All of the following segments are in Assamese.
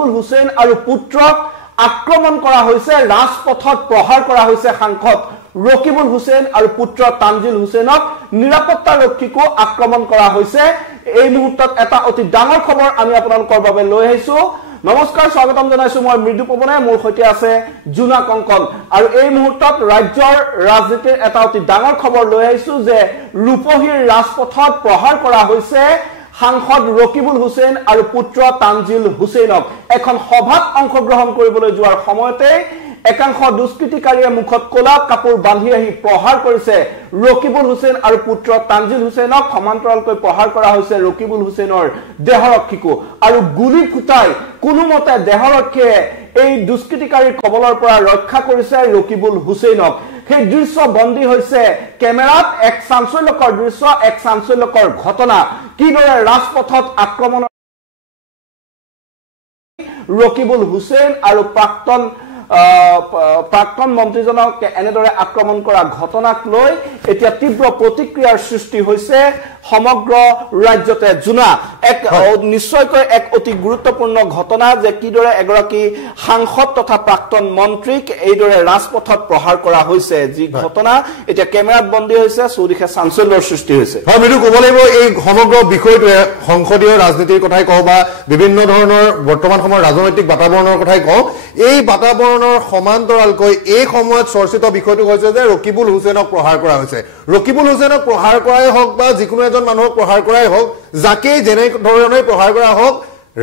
ৰকিবুল হুছেইন আৰু পুত্ৰক আক্ৰমণ কৰা হৈছে ৰাজপথত প্ৰহাৰ কৰা হৈছে সাংসদ ৰকিবুল হুছেইন আৰু পুত্ৰ তানজিল হুছেইনক নিৰাপত্তা ৰক্ষীকো আক্ৰমণ কৰা হৈছে এই মুহূৰ্তত এটা অতি ডাঙৰ খবৰ আমি আপোনালোকৰ বাবে লৈ আহিছো নমস্কাৰ স্বাগতম জনাইছো মই মৃদু পৱনে মোৰ সৈতে আছে জুনা কংকন আৰু এই মুহূৰ্তত ৰাজ্যৰ ৰাজনীতিৰ এটা অতি ডাঙৰ খবৰ লৈ আহিছো যে ৰূপহীৰ ৰাজপথত প্ৰহাৰ কৰা হৈছে সাংসদ ৰকিবুল হুছেইন আৰু পুত্ৰ তানজিল হুছেইনক এখন সভাত অংশগ্ৰহণ কৰিবলৈ যোৱাৰ সময়তে একাংশ দুষ্কৃতিকাৰীয়ে মুখত কোলা কাপোৰ বান্ধি আহি প্ৰহাৰ কৰিছে ৰকিবুল হুছেইন আৰু পুত্ৰ তানজিল হুছেইনক সমান্তৰালকৈ প্ৰহাৰ কৰা হৈছে ৰকিবুল হুছেইনৰ দেহৰক্ষীকো আৰু গুলি ফুটাই কোনোমতে দেহৰক্ষীয়ে এই দুষ্কৃতিকাৰীৰ কবলৰ পৰা ৰক্ষা কৰিছে ৰকিবুল হুছেইনক সেই দৃশ্য বন্দী হৈছে কেমেৰাত এক চাঞ্চল্যকৰ দৃশ্য এক চাঞ্চল্যকৰ ঘটনা কিদৰে ৰাজপথত আক্ৰমণ ৰকিবুল হুছেইন আৰু প্ৰাক্তন মন্ত্ৰীজনক এনেদৰে আক্ৰমণ কৰা ঘটনাক লৈ এতিয়া তীব্ৰ প্ৰতিক্ৰিয়াৰ সৃষ্টি হৈছে সমগ্ৰ ৰাজ্যতে জুনা এক নিশ্চয়কৈ এক অতি গুৰুত্বপূৰ্ণ ঘটনা যে কিদৰে এগৰাকী সাংসদ তথা প্ৰাক্তন মন্ত্ৰীক এইদৰে ৰাজপথত প্ৰহাৰ কৰা হৈছে যি ঘটনা এতিয়া কেমেৰাত বন্দী হৈছে চৌদিশে চাঞ্চল্যৰ সৃষ্টি হৈছে হয় মৃদু ক'ব লাগিব এই সমগ্ৰ বিষয়টোৱে সংসদীয় ৰাজনীতিৰ কথাই কওঁ বা বিভিন্ন ধৰণৰ বৰ্তমান সময়ৰ ৰাজনৈতিক বাতাবৰণৰ কথাই কওঁ এই বাতাবৰণৰ সমান্তৰালকৈ এই সময়ত চৰ্চিত বিষয়টো হৈছে যে ৰকিবুল হুছেইনক প্ৰহাৰ কৰা হৈছে ৰকিবুল হুছেইনক প্ৰহাৰ কৰাই হওক বা যিকোনো এজন মানুহক প্ৰহাৰ কৰাই হওক যাকেই যেনে ধৰণে প্ৰহাৰ কৰা হওক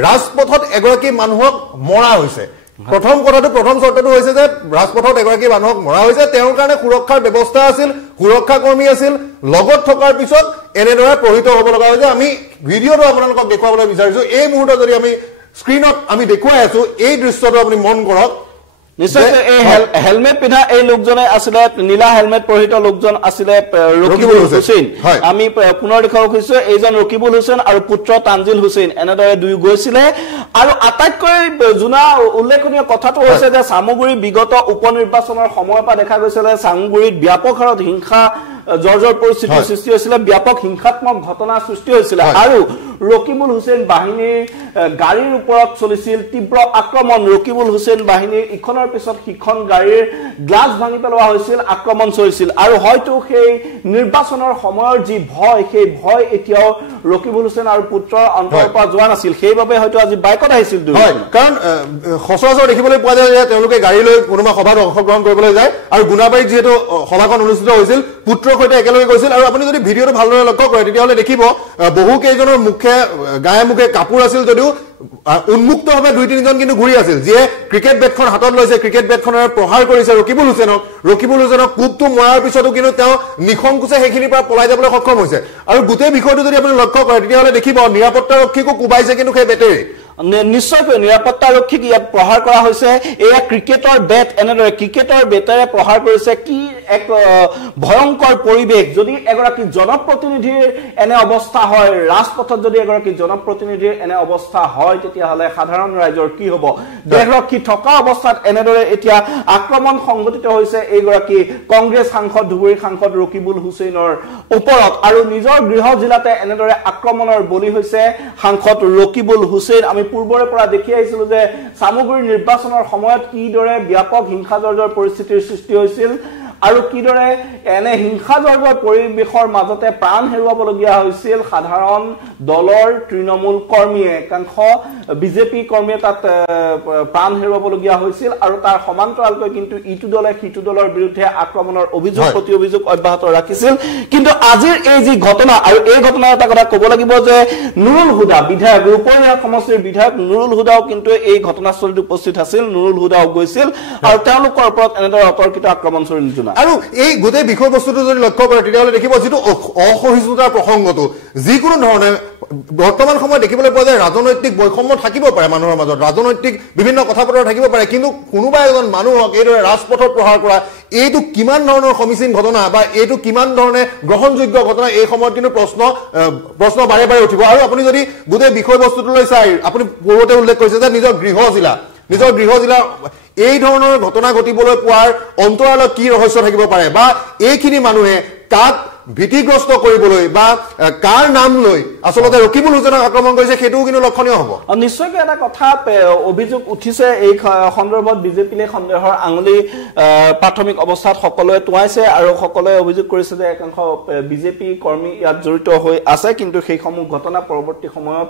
ৰাজপথত এগৰাকী মানুহক মৰা হৈছে প্ৰথম চৰ্তটো হৈছে যে ৰাজপথত এগৰাকী মানুহক মৰা হৈছে তেওঁৰ কাৰণে সুৰক্ষাৰ ব্যৱস্থা আছিল সুৰক্ষা কৰ্মী আছিল লগত থকাৰ পিছত এনেদৰে প্ৰহিত হ'ব লগা হৈছে আমি ভিডিঅ'টো আপোনালোকক দেখুৱাবলৈ বিচাৰিছো এই মুহূৰ্তত যদি আমি স্ক্ৰীনত আমি দেখুৱাই আছো এই দৃশ্যটো আপুনি মন কৰক নিশ্চয় এই হেলমেট পিন্ধা এই লোকজনে আসলে নীলা হেলমেট পৰিহিত লোকজন আসলে ৰকিবুল হুছেইন আমি পুনৰ দেখাব খুজিছো এইজন ৰকিবুল হুছেইন আৰু পুত্ৰ তানজিল হুছেইন এনেদৰে দুই গৈছিলে আৰু আটাইতকৈ জুনা উল্লেখনীয় কথাটো হৈছে যে সামগুৰি বিগত উপনিৰ্বাচনৰ সময়ৰ পৰা দেখা গৈছিল সামগুৰিত ব্যাপক হাৰত হিংসা জৰ্জৰ পৰিস্থিতিৰ সৃষ্টি হৈছিল ব্যাপক হিংসাত্মক ঘটনা সৃষ্টি হৈছিল আৰু ৰকিবুল হুছেইন বাহিনীৰ গাড়ীৰ ওপৰত চলিছিল তীব্ৰ আক্ৰমণ ৰকিবুল হুছেইন বাহিনীৰ ইখনৰ পিছত সিখন গাড়ীৰ গ্লাছ ভাঙি পেলোৱা হৈছিল আক্ৰমণ চলিছিল আৰু হয়তো সেই নিৰ্বাচনৰ সময়ৰ যি ভয় সেই ভয় এতিয়াও ৰকিবুল হুছেইন আৰু পুত্ৰৰ অন্তৰৰ পৰা যোৱা নাছিল সেইবাবে হয়তো আজি বাইকত আহিছিল কাৰণ সচৰাচৰ দেখিবলৈ পোৱা যায় যে তেওঁলোকে গাড়ী লৈ কোনোবা সভাত অংশগ্ৰহণ কৰিবলৈ যায় আৰু গুণাবাৰীত যিহেতু সভাখন অনুষ্ঠিত হৈছিল পুত্ৰৰ সৈতে একেলগে গৈছিল আৰু আপুনি যদি ভিডিঅ'টো ভালদৰে লক্ষ্য কৰে তেতিয়াহ'লে দেখিব বহু কেইজনৰ মুখে গায়ে মুখে কাপোৰ আছিল যদিও উন্মুক্তভাৱে দুই তিনিজন কিন্তু ঘূৰি আছিল যিয়ে ক্ৰিকেট বেটখন হাতত লৈছে ক্ৰিকেট বেটখনেৰে প্ৰহাৰ কৰিছে ৰকিবুল হুছেইনক কোবটো মৰাৰ পিছতো কিন্তু তেওঁ নিখংকুচে সেইখিনিৰ পৰা পলাই যাবলৈ সক্ষম হৈছে আৰু গোটেই বিষয়টো যদি আপুনি লক্ষ্য কৰে তেতিয়াহ'লে দেখিব নিৰাপত্তাৰক্ষীকো কোবাইছে কিন্তু সেই বেটেৰে নিশ্চয়কৈ নিৰাপত্তাৰক্ষীক ইয়াত প্ৰহাৰ কৰা হৈছে এয়া ক্ৰিকেটৰ বেট এনেদৰে ক্ৰিকেটৰ বেটেৰে প্ৰহাৰ কৰিছে কি এক ভয়ংকৰ পৰিৱেশ যদি এগৰাকী জনপ্ৰতিনিধিৰ এনে অৱস্থা হয় ৰাজপথত যদি এগৰাকী জনপ্ৰতিনিধিৰ এনে অৱস্থা হয় তেতিয়াহ'লে সাধাৰণ ৰাইজৰ কি হ'ব দেহৰক্ষী থকা অৱস্থাত এনেদৰে এতিয়া আক্ৰমণ সংঘটিত হৈছে এইগৰাকী কংগ্ৰেছ সাংসদ ধুবুৰীৰ সাংসদ ৰকিবুল হুছেইনৰ ওপৰত আৰু নিজৰ গৃহ জিলাতে এনেদৰে আক্ৰমণৰ বলি হৈছে সাংসদ ৰকিবুল হুছেইন আমি পূৰ্বৰে পৰা দেখি আহিছিলো যে সামগুৰি নিৰ্বাচনৰ সময়ত কিদৰে ব্যাপক হিংসাজৰ্জৰ পৰিস্থিতিৰ সৃষ্টি হৈছিল আৰু কিদৰে এনে হিংসাজৰ্জৰ পৰিৱেশৰ মাজতে প্ৰাণ হেৰুৱাবলগীয়া হৈছিল সাধাৰণ দলৰ তৃণমূল কৰ্মীয়ে একাংশ বিজেপি কৰ্মীয়ে তাত প্ৰাণ হেৰুৱাবলগীয়া হৈছিল আৰু তাৰ সমান্তৰালকৈ কিন্তু ইটো দলে সিটো দলৰ বিৰুদ্ধে আক্ৰমণৰ অভিযোগ প্ৰতি অভিযোগ অব্যাহত ৰাখিছিল কিন্তু আজিৰ এই যি ঘটনা আৰু এই ঘটনাৰ এটা কথা ক'ব লাগিব যে নুৰুল হুদা বিধায়ক ৰূপহীয়া সমষ্টিৰ বিধায়ক নুৰুল হুদাও কিন্তু এই ঘটনাস্থলীত উপস্থিত আছিল নুৰুল হুদাও গৈছিল আৰু তেওঁলোকৰ ওপৰত এনেদৰে অতৰ্কিত আক্ৰমণ চলিছিল আৰু এই গোটেই বিষয়বস্তুটো যদি লক্ষ্য কৰে তেতিয়াহ'লে দেখিব যিটো অসহিষ্ণুতাৰ প্ৰসংগটো যিকোনো ধৰণে বৰ্তমান সময়ত দেখিবলৈ পোৱা যায় ৰাজনৈতিক বৈষম্য থাকিব পাৰে মানুহৰ মাজত ৰাজনৈতিক বিভিন্ন কথা বতৰা থাকিব পাৰে কিন্তু কোনোবা এজন মানুহক এইদৰে ৰাজপথত প্ৰহাৰ কৰা এইটো কিমান ধৰণৰ সমীচীন ঘটনা বা এইটো কিমান ধৰণে গ্ৰহণযোগ্য ঘটনা এই সময়ত কিন্তু প্ৰশ্ন বাৰে বাৰে উঠিব আৰু আপুনি যদি গোটেই বিষয়বস্তুটোলৈ চাই আপুনি পূৰ্বতে উল্লেখ কৰিছে যে নিজৰ গৃহ জিলা এই ধৰণৰ ঘটনা ঘটিবলৈ পোৱাৰ অন্তৰালত কি ৰহস্য থাকিব পাৰে বা এইখিনি মানুহে তাত ভীতিগ্ৰস্ত কৰিবলৈ বা কাৰ নাম লৈ আসলতে ৰকিবুল হুছেইনক আক্ৰমণ কৰিছে সেইটোও কিন্তু লক্ষণীয় হ'ব নিশ্চয়কৈ এটা কথা অভিযোগ উঠিছে এই সন্দৰ্ভত বিজেপিলে সন্দেহৰ আঙুলি প্ৰাথমিক অৱস্থাত সকলোৱে টুৱাইছে আৰু সকলোৱে অভিযোগ কৰিছে যে একাংশ বিজেপি কৰ্মী ইয়াত জড়িত হৈ আছে কিন্তু সেইসমূহ ঘটনা পৰৱৰ্তী সময়ত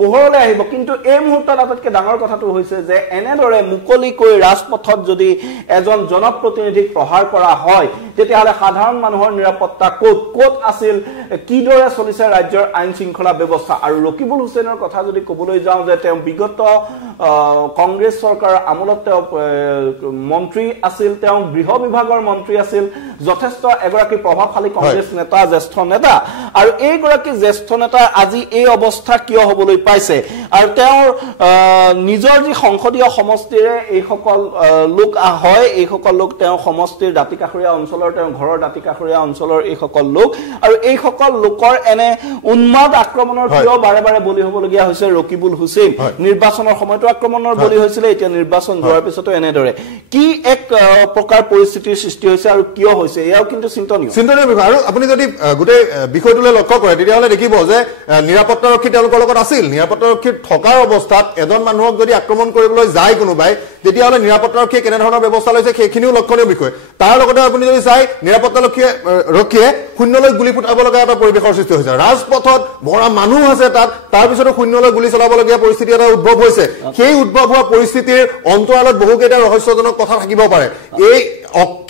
পোহৰলৈ আহিব কিন্তু এই মুহূৰ্তত আটাইতকৈ ডাঙৰ কথাটো হৈছে যে এনেদৰে মুকলিকৈ ৰাজপথত যদি এজন জনপ্ৰতিনিধিক প্ৰহাৰ কৰা হয় তেতিয়াহ'লে সাধাৰণ মানুহৰ নিৰাপত্তা ক'ত আছিল কিদৰে চলিছে ৰাজ্যৰ আইন শৃংখলা ব্যৱস্থা আৰু ৰকিবুল হুছেইনৰ কথা যদি ক'বলৈ যাওঁ যে তেওঁ বিগত কংগ্ৰেছ চৰকাৰৰ আমোলত তেওঁ মন্ত্ৰী আছিল তেওঁ গৃহ বিভাগৰ মন্ত্ৰী আছিল যথেষ্ট এগৰাকী প্ৰভাৱশালী কংগ্ৰেছ নেতা জ্যেষ্ঠ নেতা আৰু এইগৰাকী জ্যেষ্ঠ নেতা আজি এই অৱস্থা কিয় হ'বলৈ পাইছে আৰু তেওঁৰ নিজৰ যি সংসদীয় সমষ্টিৰে এইসকল লোক হয় এইসকল লোক তেওঁ সমষ্টিৰ দাঁতিকাষৰীয়া অঞ্চলৰ তেওঁ ঘৰৰ দাঁতিকাষৰীয়া অঞ্চলৰ এইসকল লোক আৰু এইসকল লোকৰ এনে উন্মাদ আক্ৰমণৰ কিয় বাৰে বাৰে বলি হ'বলগীয়া হৈছে ৰকিবুল হুছেইন নিৰ্বাচনৰ সময়তো আক্ৰমণৰ বলি হৈছিলে এতিয়া নিৰ্বাচন যোৱাৰ পিছতো এনেদৰে কি এক প্ৰকাৰ পৰিস্থিতিৰ সৃষ্টি হৈছে আৰু কিয় হৈছে এয়াও কিন্তু চিন্তনীয় বিষয় আৰু আপুনি যদি গোটেই বিষয়টোলৈ লক্ষ্য কৰে তেতিয়াহ'লে দেখিব যে নিৰাপত্তাৰক্ষী তেওঁলোকৰ লগত আছিল নিৰাপত্তাৰক্ষী থকাৰ অৱস্থাত এজন মানুহক যদি আক্ৰমণ কৰিবলৈ যায় কোনোবাই তেতিয়াহ'লে নিৰাপত্তাৰক্ষীয়ে কেনেধৰণৰ ব্যৱস্থা লৈছে সেইখিনিও লক্ষণীয় বিষয় তাৰ লগতে আপুনি যদি চাই নিৰাপত্তাৰক্ষীয়ে শূন্যলৈ গুলি ফুটাব লগা এটা পৰিৱেশৰ সৃষ্টি হৈছে ৰাজপথত ভৰা মানুহ আছে তাত তাৰপিছতো শূন্যলৈ গুলি চলাবলগীয়া পৰিস্থিতি এটা উদ্ভৱ হৈছে সেই উদ্ভৱ হোৱা পৰিস্থিতিৰ অন্তৰালত বহুকেইটা ৰহস্যজনক কথা থাকিব পাৰে এই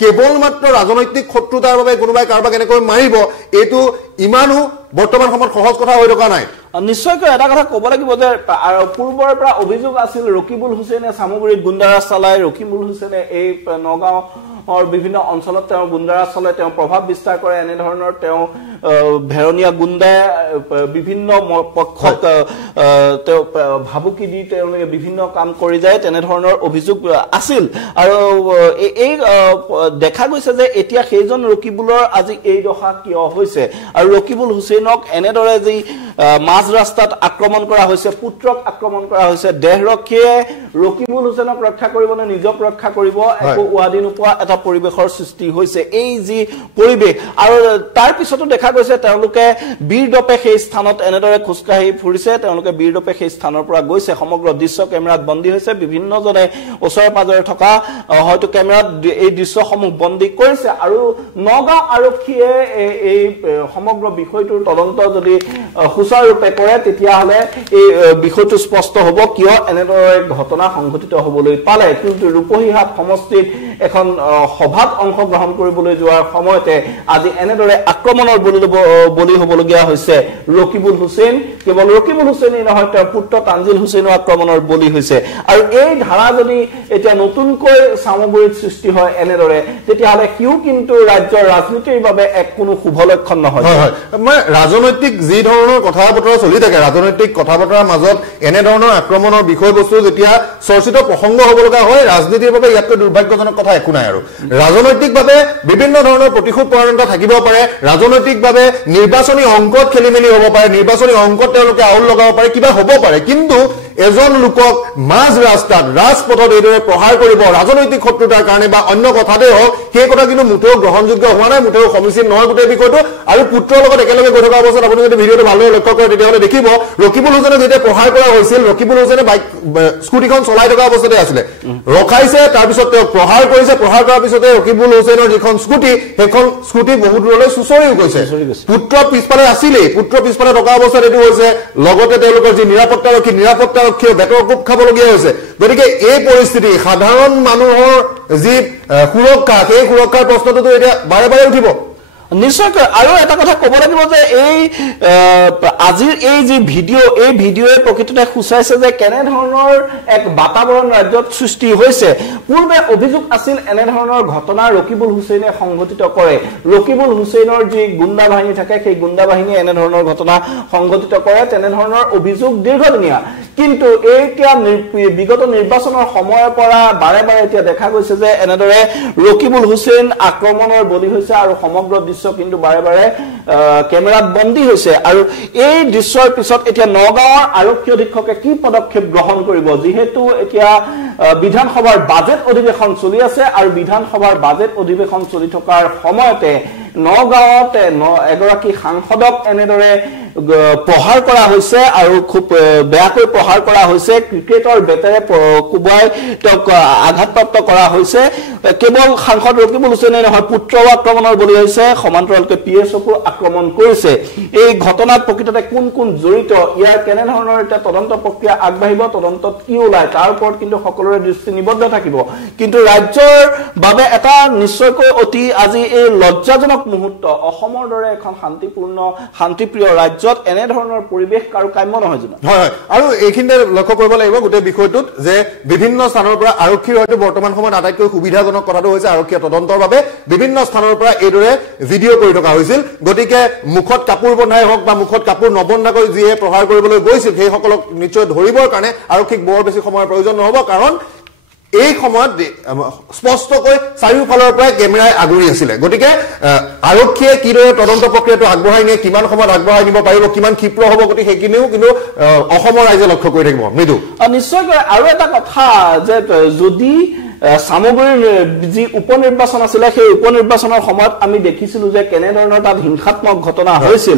কেৱল মাত্ৰ ৰাজনৈতিক শত্ৰুতাৰ বাবে কোনোবাই কাৰোবাক এনেকৈ মাৰিব এইটো ইমানো বৰ্তমান সময়ত সহজ কথা হৈ থকা নাই নিশ্চয়কৈ এটা কথা ক'ব লাগিব যে পূৰ্বৰ পৰা অভিযোগ আছিল ৰকিবুল হুছেইনে সামগ্ৰীত গুণ্ডাৰাজ চলায় ৰকিবুল হুছেইনে এই নগাঁৱৰ বিভিন্ন অঞ্চলত তেওঁ গুণ্ডাৰাজ চলায় তেওঁ প্ৰভাৱ বিস্তাৰ কৰে এনেধৰণৰ তেওঁ ভেৰণীয়া গুণ্ডাই বিভিন্ন পক্ষক তেওঁ ভাবুকি দি তেওঁলোকে বিভিন্ন কাম কৰি যায় তেনেধৰণৰ অভিযোগ আছিল আৰু এই দেখা গৈছে যে এতিয়া সেইজন ৰকিবুলৰ আজি এই দশা কিয় হৈছে আৰু ৰকিবুল হুছেইনক এনেদৰে যি মাজ ৰাস্তাত আক্ৰমণ কৰা হৈছে পুত্ৰক আক্ৰমণ কৰা হৈছে দেহৰক্ষীয়ে ৰকিবুল হুছেইনক ৰক্ষা কৰিব নে নিজক ৰক্ষা কৰিব একো উৱাদি নোপোৱা এটা পৰিৱেশৰ সৃষ্টি হৈছে এই যি পৰিৱেশ আৰু তাৰ পিছতো দেখা গৈছে তেওঁলোকে বীৰদপে সেই স্থানত এনেদৰে খোজকাঢ়ি ফুৰিছে তেওঁলোকে বীৰদপে সেই স্থানৰ পৰা গৈছে সমগ্ৰ দৃশ্য কেমেৰাত বন্দী হৈছে বিভিন্নজনে ওচৰে পাজৰে থকা হয়তো কেমেৰাত এই দৃশ্যসমূহ বন্দী কৰিছে আৰু নগাঁও আৰক্ষীয়ে এই সমগ্ৰ বিষয়টোৰ তদন্ত যদি সুচাৰুৰূপে কৰে তেতিয়াহ'লে এই বিষয়টো স্পষ্ট হ'ব কিয় এনেদৰে ঘটনা সংঘটিত হ'বলৈ পালে কিন্তু ৰূপহীহাট সমষ্টিত এখন সভাত অংশগ্ৰহণ কৰিবলৈ যোৱাৰ সময়তে আজি এনেদৰে আক্ৰমণৰ বলি হ'বলগীয়া হৈছে ৰকিবুল হুছেইন কেৱল ৰকিবুল হুছেইনেই নহয় তেওঁৰ পুত্ৰ তানজিল হুছেইনো আক্ৰমণৰ বলি হৈছে আৰু এই ধাৰা যদি এতিয়া নতুনকৈ সামগ্ৰীত সৃষ্টি হয় এনেদৰে তেতিয়াহ'লে কিয় কিন্তু ৰাজ্যৰ ৰাজনীতিৰ বাবে এক কোনো শুভ লক্ষণ নহয় মই ৰাজনৈতিক যি ধৰণৰ কথা বতৰা চলি থাকে ৰাজনৈতিক কথা বতৰাৰ মাজত এনেধৰণৰ আক্ৰমণৰ বিষয়বস্তু যেতিয়া চৰ্চিত প্ৰসংগ হ'ব লগা হয় ৰাজনীতিৰ বাবে ইয়াতকৈ দুৰ্ভাগ্যজনক কথা একো নাই আৰু ৰাজনৈতিকভাৱে বিভিন্ন ধৰণৰ প্ৰতিশোধ পৰায়ণতা থাকিব পাৰে ৰাজনৈতিকভাৱে নিৰ্বাচনী অংকত খেলি মেলি হ'ব পাৰে নিৰ্বাচনী অংকত তেওঁলোকে আউল লগাব পাৰে কিবা হ'ব পাৰে কিন্তু এজন লোকক মাজ ৰাস্তাত ৰাজপথত এইদৰে প্ৰহাৰ কৰিব ৰাজনৈতিক শত্ৰুতাৰ কাৰণে বা অন্য কথাতে হওক সেই কথা কিন্তু মুঠেও গ্ৰহণযোগ্য হোৱা নাই মুঠেও সমীচীন নহয় গোটেই বিষয়টো আৰু পুত্ৰৰ লগত একেলগে গৈ থকা অৱস্থাত আপুনি যদি ভিডিঅ'টো ভালদৰে লক্ষ্য কৰে তেতিয়াহ'লে দেখিব ৰকিবুল হুছেইনক যেতিয়া প্ৰহাৰ কৰা হৈছিল ৰকিবুল হুছেইনে স্কুটিখন চলাই থকা অৱস্থাতে আছিলে ৰখাইছে তাৰপিছত তেওঁ প্ৰহাৰ কৰিছে প্ৰহাৰ কৰাৰ পিছতে ৰকিবুল হুছেইনৰ যিখন স্কুটি সেইখন স্কুটি বহুত দূৰলৈ চুচৰিও গৈছে পুত্ৰ পিছফালে আছিলেই পুত্ৰ পিছফালে থকা অৱস্থাত এইটো হৈছে লগতে তেওঁলোকৰ যি নিৰাপত্তাৰক্ষীয়ে বেতৰ কোব খাবলগীয়া হৈছে গতিকে এই পৰিস্থিতি সাধাৰণ মানুহৰ যি সুৰক্ষা সেই সুৰক্ষাৰ প্ৰশ্নটো এতিয়া বাৰে বাৰে উঠিব নিশ্চয়কৈ আৰু এটা কথা ক'ব লাগিব যে এই আজিৰ এই যি ভিডিঅ'য়ে প্ৰকৃততে সূচাইছে যে কেনেধৰণৰ এক বাতাবৰণ ৰাজ্যত সৃষ্টি হৈছে পূৰ্বে অভিযোগ আছিল এনেধৰণৰ ঘটনা ৰকিবুল হুছেইনে সংঘটিত কৰে ৰকিবুল হুছেইনৰ যি গুণ্ডা বাহিনী থাকে সেই গুণ্ডা বাহিনীয়ে এনেধৰণৰ ঘটনা সংঘটিত কৰে তেনেধৰণৰ অভিযোগ দীৰ্ঘদিনীয়া কিন্তু এতিয়া বিগত নিৰ্বাচনৰ সময়ৰ পৰা বাৰে বাৰে এতিয়া দেখা গৈছে যে এনেদৰে ৰকিবুল হুছেইন আক্ৰমণৰ বলি হৈছে আৰু সমগ্ৰ কিন্তু বাৰে বাৰে কেমেৰাত বন্দী হৈছে আৰু এই দৃশ্যৰ পিছত এতিয়া নগাঁৱৰ আৰক্ষী অধীক্ষকে কি পদক্ষেপ গ্ৰহণ কৰিব যিহেতু এতিয়া বিধানসভাৰ বাজেট অধিৱেশন চলি আছে আৰু বিধানসভাৰ বাজেট অধিৱেশন চলি থকাৰ সময়তে নগাঁৱত এগৰাকী সাংসদক এনেদৰে প্ৰহাৰ কৰা হৈছে আৰু খুব বেয়াকৈ প্ৰহাৰ কৰা হৈছে ক্ৰিকেটৰ বেটেৰে কোবাই তেওঁক আঘাতপ্ৰাপ্ত কৰা হৈছে কেৱল সাংসদ ৰকিবুল হুছেইনে নহয় পুত্ৰও আক্ৰমণৰ বলি হৈছে সমান্তৰালকৈ পিএছকো আক্ৰমণ কৰিছে এই ঘটনাত প্ৰকৃততে কোন কোন জড়িত ইয়াৰ কেনে ধৰণৰ এটা তদন্ত প্ৰক্ৰিয়া আগবাঢ়িব তদন্তত কি ওলায় তাৰ ওপৰত কিন্তু সকলোৰে দৃষ্টি নিবদ্ধ থাকিব কিন্তু ৰাজ্যৰ বাবে এটা নিশ্চয়কৈ অতি আজি এই লজ্জাজনক মুহূৰ্ত অসমৰ দৰে এখন শান্তিপ্ৰিয় ৰাজ্যত এনে ধৰণৰ পৰিৱেশ কাৰো কাম্য নহয় জানো হয় আৰু এইখিনিতে লক্ষ্য কৰিব লাগিব গোটেই বিষয়টোত যে বিভিন্ন স্থানৰ পৰা আৰক্ষীৰ হয়তো বৰ্তমান সময়ত আটাইতকৈ সুবিধাজনক কথাটো হৈছে আৰক্ষীয়ে তদন্তৰ বাবে বিভিন্ন স্থানৰ পৰা এইদৰে ভিডিঅ' কৰি থকা হৈছিল গতিকে মুখত কাপোৰ বন্ধাই হওক বা মুখত কাপোৰ নবন্ধাকৈ যিয়ে প্ৰহাৰ কৰিবলৈ গৈছিল সেইসকলক নিশ্চয় ধৰিবৰ কাৰণে আৰক্ষীক বৰ বেছি সময়ৰ প্ৰয়োজন নহ'ব কাৰণ এই সময়ত স্পষ্টকৈ চাৰিওফালৰ পৰা কেমেৰাই আগুৰি আছিলে গতিকে আৰক্ষীয়ে কিদৰে তদন্ত প্ৰক্ৰিয়াটো আগবঢ়াই নিয়ে কিমান সময়ত আগবঢ়াই নিব পাৰিব কিমান ক্ষীপ্ৰ হ'ব গতিকে সেইখিনিও কিন্তু অসমৰ ৰাইজে লক্ষ্য কৰি থাকিব মৃদু নিশ্চয়কৈ আৰু এটা কথা যে যদি সামগ্ৰীৰ যি উপনিৰ্বাচন আছিলে সেই উপনিৰ্বাচনৰ সময়ত আমি দেখিছিলো যে কেনে ধৰণৰ তাত হিংসাত্মক ঘটনা হৈছিল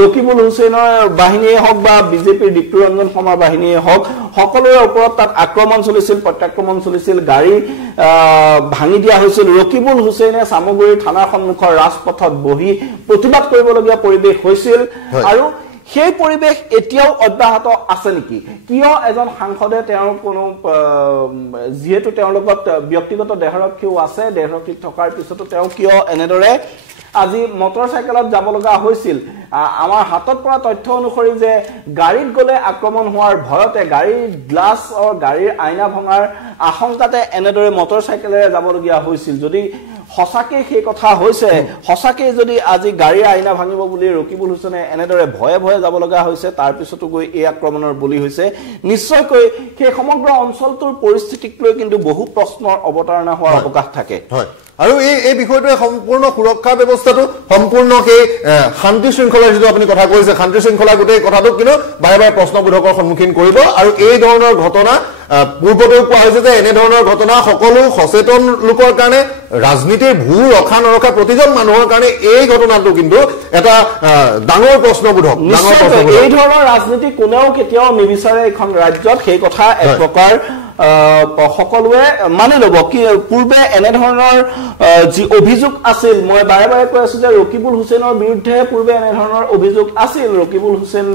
ৰকিবুল হুছেইনৰ বাহিনীয়ে হওক বা বিজেপিৰ দীপ্তিৰঞ্জন শৰ্মাৰ বাহিনীয়ে হওক সকলোৰে ওপৰত তাত আক্ৰমণ চলিছিল প্ৰত্যাক্ৰমণ চলিছিল গাড়ী ভাঙি দিয়া হৈছিল ৰকিবুল হুছেইনে সামগ্ৰীৰ থানাৰ সন্মুখৰ ৰাজপথত বহি প্ৰতিবাদ কৰিবলগীয়া পৰিৱেশ হৈছিল আৰু সেই পৰিৱেশ এতিয়াও অব্যাহত আছে নেকি কিয় এজন সাংসদে তেওঁৰ কোনো যেহেতু তেওঁৰ লগত ব্যক্তিগত দেহৰক্ষীও আছে দেহৰক্ষী থকাৰ পিছতো তেওঁ কিয় এনেদৰে আজি মটৰচাইকেলত যাব লগা হৈছিল আমাৰ হাতত পৰা তথ্য অনুসৰি যে গাড়ীত গলে আক্ৰমণ হোৱাৰ ভয়তে গাড়ীৰ গ্লাছ আৰু গাড়ীৰ আইনা ভঙাৰ আশংকাতে এনেদৰে মটৰচাইকেলেৰে যাবলগীয়া হৈছিল যদি হসাকে সেই কথা হৈছে হসাকে যদি আজি গাড়ীৰ আইনা ভাঙিব বুলি ৰকিবুল হুছেইনে এনেদৰে ভয়ে ভয়ে যাব লগা হৈছে তাৰ পিছতো গৈ এই আক্ৰমণৰ বলি হৈছে নিশ্চয়কৈ সেই সমগ্ৰ অঞ্চলটোৰ পৰিস্থিতিক লৈ কিন্তু বহু প্ৰশ্নৰ অৱতাৰণা হোৱাৰ অৱকাশ থাকে হয় আৰু এই বিষয়টোৱে সম্পূৰ্ণ সুৰক্ষা ব্যৱস্থাটো সম্পূৰ্ণ সেই শান্তি শৃংখলাৰ যিটো আপুনি কথা কৈছে শান্তি শৃংখলা গোটেই কথাটো কিন্তু বাৰে বাৰে প্ৰশ্নবোধকৰ সন্মুখীন কৰিব আৰু এই ধৰণৰ ঘটনা পূৰ্বতেও কোৱা হৈছে যে এনে ধৰণৰ ঘটনা সকলো সচেতন লোকৰ কাৰণে ৰাজনীতিৰ ভূ ৰখা নৰখা প্ৰতিজন মানুহৰ কাৰণে এই ঘটনাটো কিন্তু এটা ডাঙৰ প্ৰশ্নবোধক এই ধৰণৰ ৰাজনীতি কোনেও কেতিয়াও নিবিচাৰে এখন ৰাজ্যত সেই কথা এক প্ৰকাৰ সকলোৱে মানি ল'ব কি পূৰ্বে এনে ধৰণৰ যি অভিযোগ আছিল মই বাৰে বাৰে কৈ আছো যে ৰকিবুল হুছেইনৰ বিৰুদ্ধে পূৰ্বে এনে ধৰণৰ অভিযোগ আছিল ৰকিবুল হুছেইন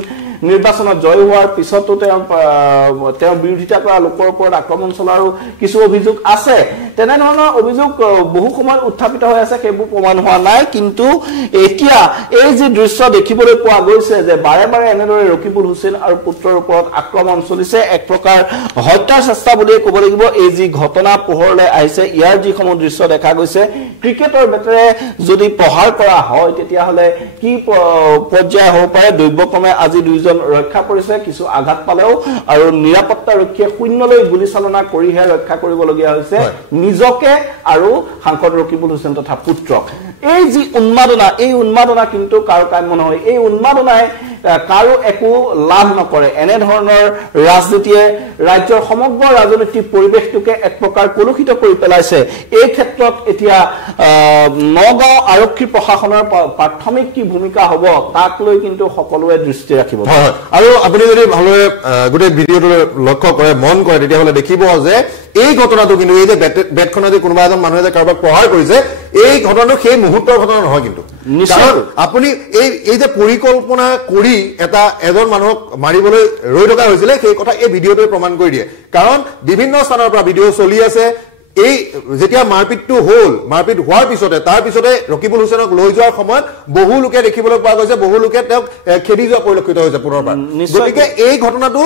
নিৰ্বাচনত জয় হোৱাৰ পিছতো তেওঁ বিৰোধিতা কৰা লোকৰ ওপৰত আক্ৰমণ চলাৰো কিছু অভিযোগ আছে তেনে ধৰণৰ অভিযোগ বহু সময়ত উত্থাপিত হৈ আছে সেইবোৰ প্ৰমাণ হোৱা নাই কিন্তু এতিয়া এই যি দৃশ্য দেখিবলৈ পোৱা গৈছে যে বাৰে বাৰে এনেদৰে ৰকিবুল হুছেইন আৰু পুত্ৰৰ ওপৰত আক্ৰমণ চলিছে এক প্ৰকাৰ হত্যাৰ চেষ্টা বুলিয়ে ক'ব লাগিব এই যি ঘটনা পোহৰলৈ আহিছে ইয়াৰ যিসমূহ দৃশ্য দেখা গৈছে ক্ৰিকেটৰ বেটেৰে যদি প্ৰহাৰ কৰা হয় তেতিয়াহ'লে কি পৰ্যায় হ'ব পাৰে দৈৱক্ৰমে আজি দুইজন ৰক্ষা কৰিছে কিছু আঘাত পালেও আৰু নিৰাপত্তাৰক্ষীয়ে শূন্যলৈ গুলীচালনা কৰিহে ৰক্ষা কৰিবলগীয়া হৈছে নিজকে আৰু সাংসদ ৰকিবুল হুছেইন তথা পুত্ৰক এই যি উন্মাদনা কিন্তু কাৰো কাম্য নহয় এই উন্মাদনাই কাৰো একো লাভ নকৰে এনে ধৰণৰ ৰাজনীতিয়ে ৰাজ্যৰ সমগ্ৰ ৰাজনৈতিক পৰিৱেশটোকে এক প্ৰকাৰ কলুষিত কৰি পেলাইছে এই ক্ষেত্ৰত এতিয়া নগাঁও আৰক্ষী প্ৰশাসনৰ প্ৰাথমিক কি ভূমিকা হ'ব তাক লৈ কিন্তু সকলোৱে দৃষ্টি ৰাখিব আৰু আপুনি যদি ভালদৰে গোটেই ভিডিঅ'টো লক্ষ্য কৰে মন কৰে তেতিয়াহ'লে দেখিব যে এই ঘটনাটো কিন্তু এই যে বেটখনে যে কোনোবা এজন মানুহে যে কাৰোবাক প্ৰহাৰ কৰিছে এই ঘটনাটো সেই মুহূৰ্তৰ ঘটনা নহয় কিন্তু আপুনি এই যে পৰিকল্পনা কৰি এজন মানুহক মাৰিবলৈ ৰৈ থকা হৈছিলে সেই কথা এই ভিডিঅ'টোৱে প্ৰমাণ কৰি দিয়ে কাৰণ বিভিন্ন স্থানৰ পৰা ভিডিঅ' চলি আছে এই যেতিয়া মাৰপিটটো হ'ল মাৰপিট হোৱাৰ পিছতে তাৰ পিছতে ৰকিবুল হুছেইনক লৈ যোৱাৰ সময়ত বহু লোকে দেখিবলৈ পোৱা গৈছে বহু লোকে তেওঁক খেদি যোৱা পৰিলক্ষিত হৈছে পুনৰবাৰ গতিকে এই ঘটনাটো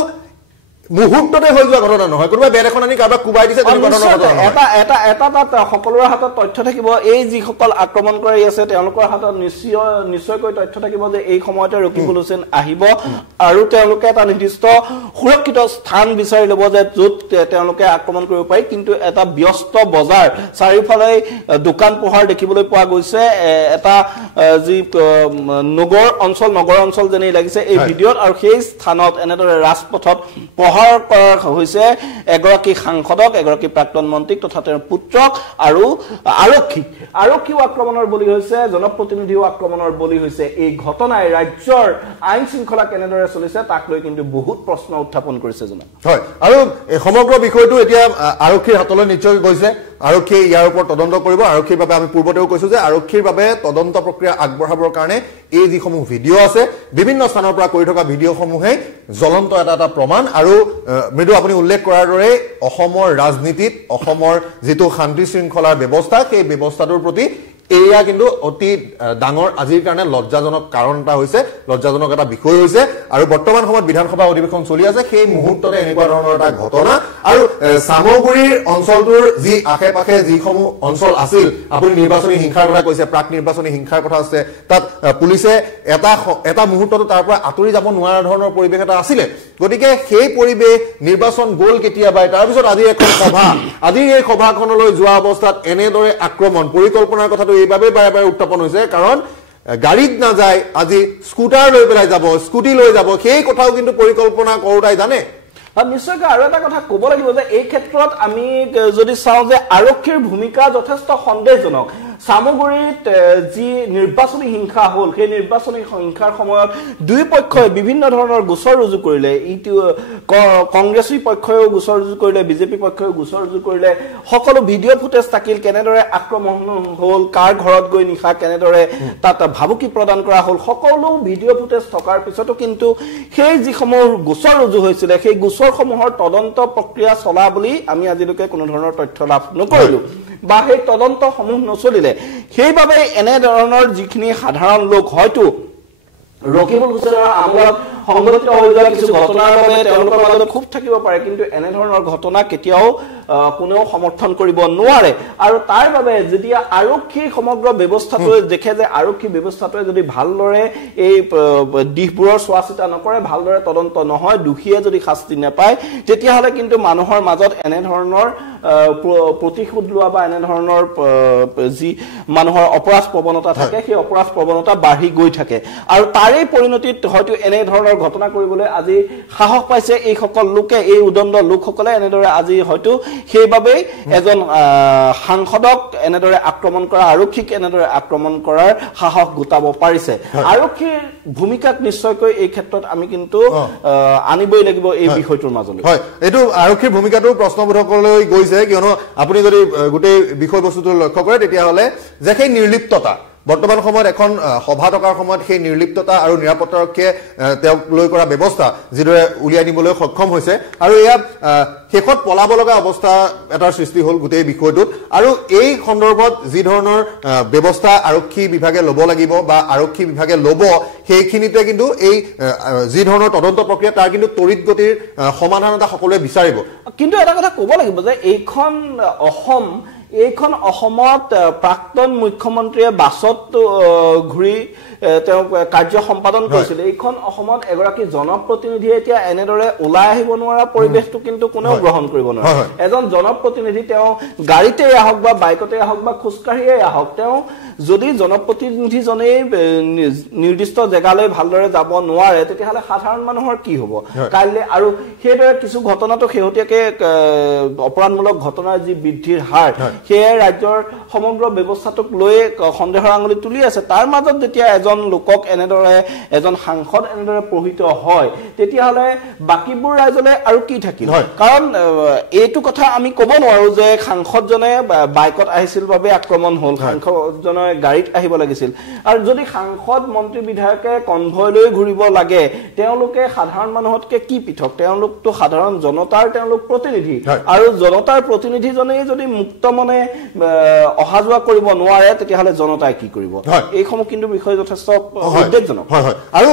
মুহূৰ্ততে হৈ যোৱা ঘটনা নহয় কোনোবা বেট এখন আনি কাৰোবাক কুবাই দিছে এটা সকলোৰে হাতত তথ্য থাকিব এই যিসকল আক্ৰমণ কৰি আছে তেওঁলোকৰ হাতত নিশ্চয়কৈ তথ্য থাকিব যে এই সময়তে ৰকিবুল হুছেইন আহিব আৰু তেওঁলোকে এটা নিৰ্দিষ্ট সুৰক্ষিত স্থান বিচাৰি ল'ব যে য'ত তেওঁলোকে আক্ৰমণ কৰিব পাৰি কিন্তু এটা ব্যস্ত বজাৰ চাৰিওফালে দোকান পোহাৰ দেখিবলৈ পোৱা গৈছে এটা যি নগৰ অঞ্চল যেনেই লাগিছে এই ভিডিঅ'ত আৰু সেই স্থানত এনেদৰে ৰাজপথত প্ৰহাৰ কৰা হৈছে এগৰাকী সাংসদক, এগৰাকী প্ৰাক্তন মন্ত্ৰীক তথা তেওঁৰ পুত্ৰক আৰু আৰক্ষীও আক্ৰমণৰ বলি হৈছে, জনপ্ৰতিনিধিও আক্ৰমণৰ বলি হৈছে। এই ঘটনাই ৰাজ্যৰ আইন শৃংখলা কেনেদৰে চলিছে তাক লৈ কিন্তু বহুত প্ৰশ্ন উত্থাপন কৰিছে জনা। হয়, আৰু সমগ্ৰ বিষয়টো এতিয়া আৰক্ষীৰ হাতলৈ নিশ্চয় গৈছে। আৰক্ষীয়ে ইয়াৰ ওপৰত তদন্ত কৰিব। আৰক্ষীৰ বাবে আমি পূৰ্বতেও কৈছো যে আৰক্ষীৰ বাবে তদন্ত প্ৰক্ৰিয়া আগবঢ়াবৰ কাৰণে এই যিসমূহ ভিডিঅ' আছে, বিভিন্ন স্থানৰ পৰা কৰি থকা ভিডিঅ'সমূহে জ্বলন্ত এটা প্ৰমাণ। আৰু মৃদু আপুনি উল্লেখ কৰাৰ দৰে অসমৰ ৰাজনীতিত অসমৰ যিটো শান্তি শৃংখলাৰ ব্যৱস্থা, সেই ব্যৱস্থাটোৰ প্ৰতি এয়া কিন্তু অতি ডাঙৰ আজিৰ কাৰণে লজ্জাজনক কাৰণ এটা হৈছে, লজ্জাজনক এটা বিষয় হৈছে। আৰু বৰ্তমান সময়ত বিধানসভা অধিৱেশন চলি আছে, সেই মুহূৰ্ততে এনেকুৱা ধৰণৰ এটা ঘটনা। আৰু চামগুৰিৰ অঞ্চলটোৰ যি আশে পাশে যিসমূহ অঞ্চল আছিল, আপুনি নিৰ্বাচনী হিংসাৰ কথা কৈছে, প্ৰাক নিৰ্বাচনী হিংসাৰ কথা আছে, তাত পুলিচে এটা মুহূৰ্ততো তাৰ পৰা আঁতৰি যাব নোৱাৰা ধৰণৰ পৰিৱেশ এটা আছিলে। গতিকে সেই পৰিৱেশ নিৰ্বাচন গ'ল কেতিয়াবাই, তাৰপিছত আজিৰ এখন সভা, আজিৰ এই সভাখনলৈ যোৱা অৱস্থাত এনেদৰে আক্ৰমণ পৰিকল্পনাৰ কথাটো এইবাবে বাৰে বাৰে উত্থাপন হৈছে, কাৰণ গাড়ীত নাযায়, আজি স্কুটাৰ লৈ পেলাই যাব, স্কুটি লৈ যাব, সেই কথাও কিন্তু পৰিকল্পনা কৰোঁতাই জানে। নিশ্চয়কৈ আৰু এটা কথা ক'ব লাগিব যে এই ক্ষেত্ৰত আমি যদি চাওঁ যে আৰক্ষীৰ ভূমিকা যথেষ্ট সন্দেহজনক। চামগুৰিত যি নিৰ্বাচনী হিংসা হ'ল, সেই নিৰ্বাচনী হিংসাৰ সময়ত দুই পক্ষই বিভিন্ন ধৰণৰ গোচৰ ৰুজু কৰিলে। ইটো কংগ্ৰেছী পক্ষইও গোচৰ ৰুজু কৰিলে, বিজেপি পক্ষইও গোচৰ ৰুজু কৰিলে। সকলো ভিডিঅ' ফুটেজ থাকিল, কেনেদৰে আক্ৰমণ হ'ল, কাৰ ঘৰত গৈ নিশা কেনেদৰে তাত ভাবুকি প্ৰদান কৰা হ'ল, সকলো ভিডিঅ' ফুটেজ থকাৰ পিছতো কিন্তু সেই যিসমূহ গোচৰ ৰুজু হৈছিলে, সেই গোচৰসমূহৰ তদন্ত প্ৰক্ৰিয়া চলা বুলি আমি আজিলৈকে কোনো ধৰণৰ তথ্য লাভ নকৰিলোঁ বা সেই তদন্তসমূহ নচলিলে। সেইবাবে এনেধৰণৰ যিখিনি সাধাৰণ লোক হয়তো ৰকিবুল হুছেইনৰ আমলত সংঘটিত হৈ যোৱা কিছু ঘটনাৰ বাবে তেওঁলোকৰ মাজত খুব থাকিব পাৰে, কিন্তু এনেধৰণৰ ঘটনা কেতিয়াও কোনেও সমৰ্থন কৰিব নোৱাৰে। আৰু তাৰ বাবে যেতিয়া আৰক্ষী সমগ্ৰ ব্যৱস্থাটোৱে দেখে যে আৰক্ষী ব্যৱস্থাটোৱে যদি ভালদৰে এই দিশবোৰৰ চোৱা চিতা নকৰে, ভালদৰে তদন্ত নহয়, দোষীয়ে যদি শাস্তি নাপায়, তেতিয়াহ'লে কিন্তু মানুহৰ মাজত এনেধৰণৰ প্ৰতিশোধ লোৱা বা এনেধৰণৰ যি মানুহৰ অপৰাধ প্ৰৱণতা থাকে, সেই অপৰাধ প্ৰৱণতা বাঢ়ি গৈ থাকে। আৰু তাৰেই পৰিণতিত হয়তো এনেধৰণৰ ঘটনা কৰিবলৈ আজি সাহস পাইছে এইসকল লোকে, এই উদণ্ড লোকসকলে। এনেদৰে আজি হয়তো সেইবাবেই এজন সাংসদক এনেদৰে আক্ৰমণ কৰা, আৰক্ষীক এনেদৰে আক্ৰমণ কৰাৰ সাহস গোটাব পাৰিছে। আৰক্ষীৰ ভূমিকাক নিশ্চয়কৈ এই ক্ষেত্ৰত আমি কিন্তু আনিবই লাগিব এই বিষয়টোৰ মাজলৈ। হয়, এইটো আৰক্ষীৰ ভূমিকাটো প্ৰশ্নবোধকলৈ গৈছে, কিয়নো আপুনি যদি গোটেই বিষয়বস্তুটো লক্ষ্য কৰে তেতিয়াহ'লে যে সেই নিৰ্লিপ্ততা বৰ্তমান সময়ত এখন সভা থকাৰ সময়ত সেই নিৰ্লিপ্ততা আৰু নিৰাপত্তাৰক্ষীয়ে তেওঁক লৈ কৰা ব্যৱস্থা যিদৰে উলিয়াই নিবলৈ সক্ষম হৈছে, আৰু এয়া শেষত পলাব লগা অৱস্থা এটাৰ সৃষ্টি হ'ল গোটেই বিষয়টোত। আৰু এই সন্দৰ্ভত যি ধৰণৰ ব্যৱস্থা আৰক্ষী বিভাগে ল'ব লাগিব বা আৰক্ষী বিভাগে ল'ব, সেইখিনিতে কিন্তু এই যি ধৰণৰ তদন্ত প্ৰক্ৰিয়া তাৰ কিন্তু তড়িৎ গতিৰ সমাধান এটা সকলোৱে বিচাৰিব। কিন্তু এটা কথা ক'ব লাগিব যে এইখন অসমত প্ৰাক্তন মুখ্যমন্ত্ৰীয়ে বাছত ঘূৰি তেওঁ কাৰ্য সম্পাদন কৰিছিল। এইখন অসমত এগৰাকী জনপ্ৰতিনিধিয়ে এতিয়া এনেদৰে ওলাই আহিব নোৱাৰা পৰিৱেশটো কিন্তু কোনেও গ্ৰহণ কৰিব নোৱাৰে। এজন জনপ্ৰতিনিধি তেওঁ গাড়ীতে আহক বা বাইকতে আহক বা খোজকাঢ়িয়ে আহক, তেওঁ যদি জনপ্ৰতিনিধিজনেই নিৰ্দিষ্ট জেগালৈ ভালদৰে যাব নোৱাৰে, তেতিয়াহ'লে সাধাৰণ মানুহৰ কি হ'ব কাইলৈ? আৰু সেইদৰে কিছু ঘটনাটো শেহতীয়াকৈ অপৰাধমূলক ঘটনাৰ যি বৃদ্ধিৰ হাৰ, সেয়ে ৰাজ্যৰ সমগ্ৰ ব্যৱস্থাটোক লৈ সন্দেহৰ আঙুলি তুলি আছে। তাৰ মাজত যেতিয়া এজন লোকক এনেদৰে এজন সাংসদ এনেদৰে প্ৰহিত হয়, তেতিয়াহ'লে বাকীবোৰ ৰাইজলৈ আৰু কি থাকিল? কাৰণ এইটো কথা আমি ক'ব নোৱাৰো যে সাংসদজনে বাইকত আহিছিল বাবে আক্ৰমণ হ'ল, সাংসদজনে গাড়ীত আহিব লাগিছিল। আৰু যদি সাংসদ মন্ত্ৰী বিধায়কে কনভয় লৈ ঘূৰিব লাগে, তেওঁলোকে সাধাৰণ মানুহতকে কি পৃথক? তেওঁলোকতো সাধাৰণ জনতাৰ তেওঁলোক প্ৰতিনিধি, আৰু জনতাৰ প্ৰতিনিধিজনেই যদি মুক্ত মনে অহা যোৱা কৰিব নোৱাৰে, তেতিয়াহ'লে জনতাই কি কৰিব? এইসমূহ কিন্তু বিষয় যথেষ্ট উদ্বেগজনক। আৰু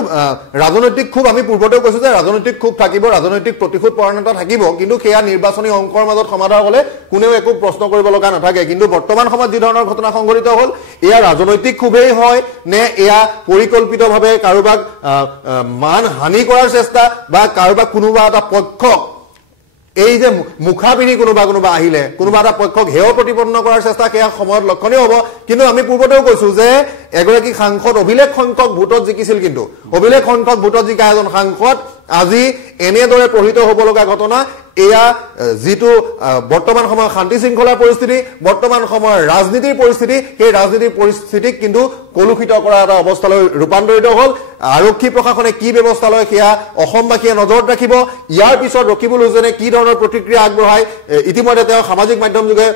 ৰাজনৈতিক ক্ষোভ, আমি পূৰ্বতেও কৈছো যে ৰাজনৈতিক ক্ষোভ থাকিব, ৰাজনৈতিক প্ৰতিশোধ পৰায়ণতা থাকিব, কিন্তু সেয়া নিৰ্বাচনী অংকৰ মাজত সমাধান হ'লে কোনেও একো প্ৰশ্ন কৰিব লগা নাথাকে। কিন্তু বৰ্তমান সময়ত যি ধৰণৰ ঘটনা সংঘটিত হ'ল, এয়া ৰাজনৈতিক ক্ষোভেই হয় নে এয়া পৰিকল্পিতভাৱে কাৰোবাক মান হানি কৰাৰ চেষ্টা বা কাৰোবাক কোনোবা এটা পক্ষক এই যে মুখা পিন্ধি কোনোবা আহিলে কোনোবা এটা পক্ষক হেয় প্ৰতিপন্ন কৰাৰ চেষ্টা, সেয়া সময়ত লক্ষণীয় হ'ব। কিন্তু আমি পূৰ্বতেও কৈছো যে এগৰাকী সাংসদ অভিলেখ সংখ্যক ভোটত জিকিছিল, কিন্তু অভিলেখ সংখ্যক ভোটত জিকা এজন সাংসদ আজি এনেদৰে প্ৰহিত হ'ব লগা ঘটনা এয়া যিটো বৰ্তমান সময়ৰ শান্তি শৃংখলাৰ পৰিস্থিতি বৰ্তমান সময়ৰ ৰাজনীতিৰ পৰিস্থিতি সেই ৰাজনীতিৰ পৰিস্থিতিক কিন্তু কলুষিত কৰা এটা অৱস্থালৈ ৰূপান্তৰিত হ'ল আৰক্ষী প্ৰশাসনে কি ব্যৱস্থা লয় সেয়া অসমবাসীয়ে নজৰত ৰাখিব ইয়াৰ পিছত ৰকিবুল হুছেইনে কি ধৰণৰ প্ৰতিক্ৰিয়া আগবঢ়ায় ইতিমধ্যে তেওঁ সামাজিক মাধ্যম যোগে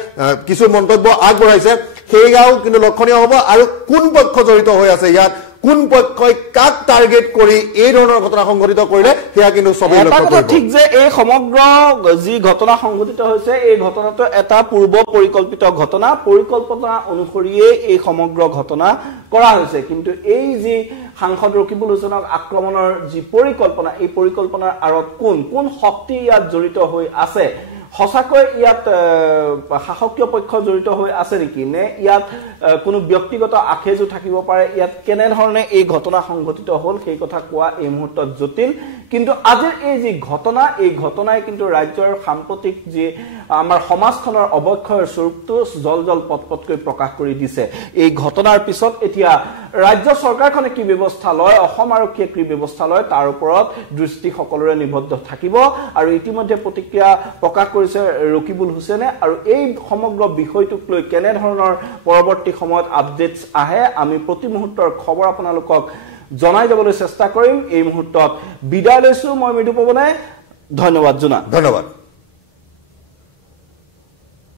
কিছু মন্তব্য আগবঢ়াইছে সেইয়াও কিন্তু লক্ষণীয় হ'ব আৰু কোন পক্ষ জড়িত হৈ আছে ইয়াত কোন পক্ষই কাক টাৰ্গেট কৰি এই ধৰণৰ ঘটনা সংঘটিত কৰিলে সেয়া কিন্তু সবেই লক্ষ্য কৰিব ঠিক যে এই সমগ্ৰ যি ঘটনা সংঘটিত হৈছে এই ঘটনাটো এটা পূৰ্ব পৰিকল্পিত ঘটনা পৰিকল্পনা অনুসৰিয়ে এই সমগ্ৰ ঘটনা কৰা হৈছে কিন্তু এই যি সাংসদ ৰকিবুল হুছেইনক আক্ৰমণৰ যি পৰিকল্পনা এই পৰিকল্পনাৰ আঁৰত কোন শক্তি ইয়াত জড়িত হৈ আছে হসাকৈ ইয়াত শাসকীয় পক্ষ জড়িত হৈ আছে নেকি নে ইয়াত কোনো ব্যক্তিগত আখেজু থাকিব পাৰে ইয়াত কেনে ধৰণে এই ঘটনা সংঘটিত হ'ল সেই কথা কোৱা এই মুহূৰ্তত জটিল কিন্তু আজিৰ এই যি ঘটনা এই ঘটনাই কিন্তু ৰাজ্যৰ সাম্প্ৰতিক যি আমাৰ সমাজখনৰ অৱক্ষয়ৰ স্বৰূপটো জল পটপটকৈ প্ৰকাশ কৰি দিছে এই ঘটনাৰ পিছত এতিয়া ৰাজ্য চৰকাৰখনে কি ব্যৱস্থা লয় অসম আৰক্ষীয়ে কি ব্যৱস্থা লয় তাৰ ওপৰত দৃষ্টি সকলোৰে নিবদ্ধ থাকিব আৰু ইতিমধ্যে প্ৰতিক্ৰিয়া প্ৰকাশ কৰিছে ৰকিবুল হুছেইনে আৰু এই সমগ্ৰ বিষয়টোক লৈ কেনে ধৰণৰ পৰৱৰ্তী সময়ত আপডেটছ আহে আমি প্ৰতি মুহূৰ্তৰ খবৰ আপোনালোকক জনাই যাবলৈ চেষ্টা কৰিম এই মুহূৰ্তত বিদায় লৈছো মই মৃদু পৱনে ধন্যবাদ জুনা ধন্যবাদ